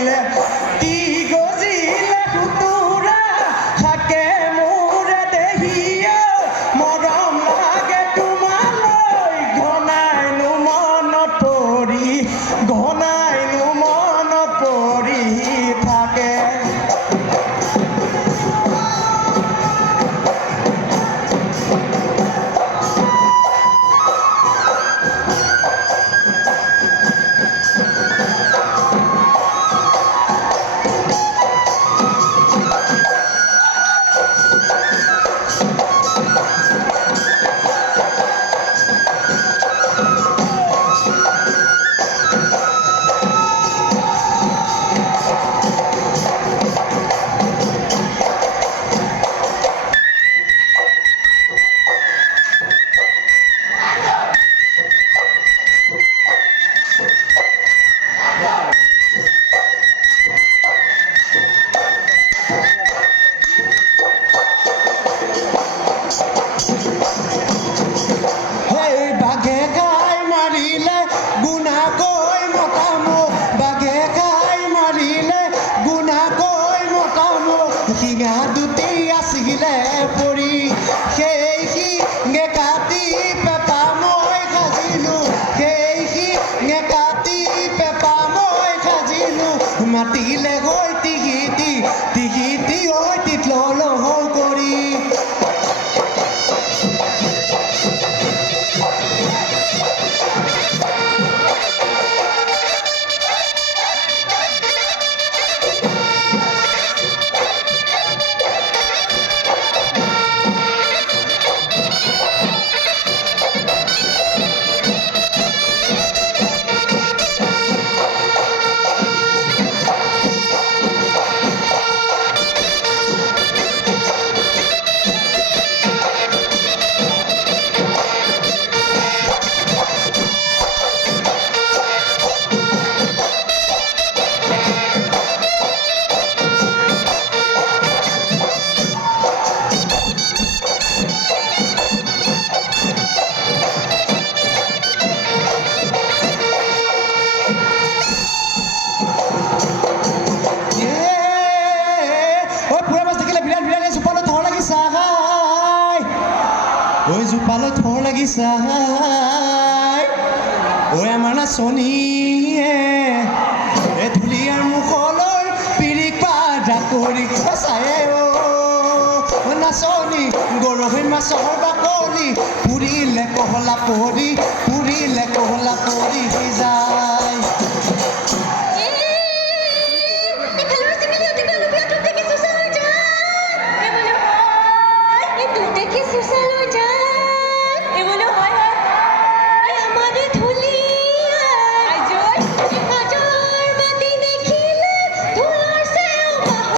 গজিলে কি গজিলে সুতুৰা থাকে মোৰে দেহিয়া মৰম লাগে তোমালৈ ঘনাইনো মনত পৰি থাকে মাতিলে গৈ টিহিতি ঐ তিতল হৌ কৰি ঐ জোপালৈ থৰ লাগিছা ঐ আমাৰ নাচনীয়ে এ ধুলীয়াৰ মুখলৈ পিৰিক পাদা কৰি চায়ে অ নাচনী গৰৈ মাছৰ বাকলি পুৰিলে কহলা পৰি যা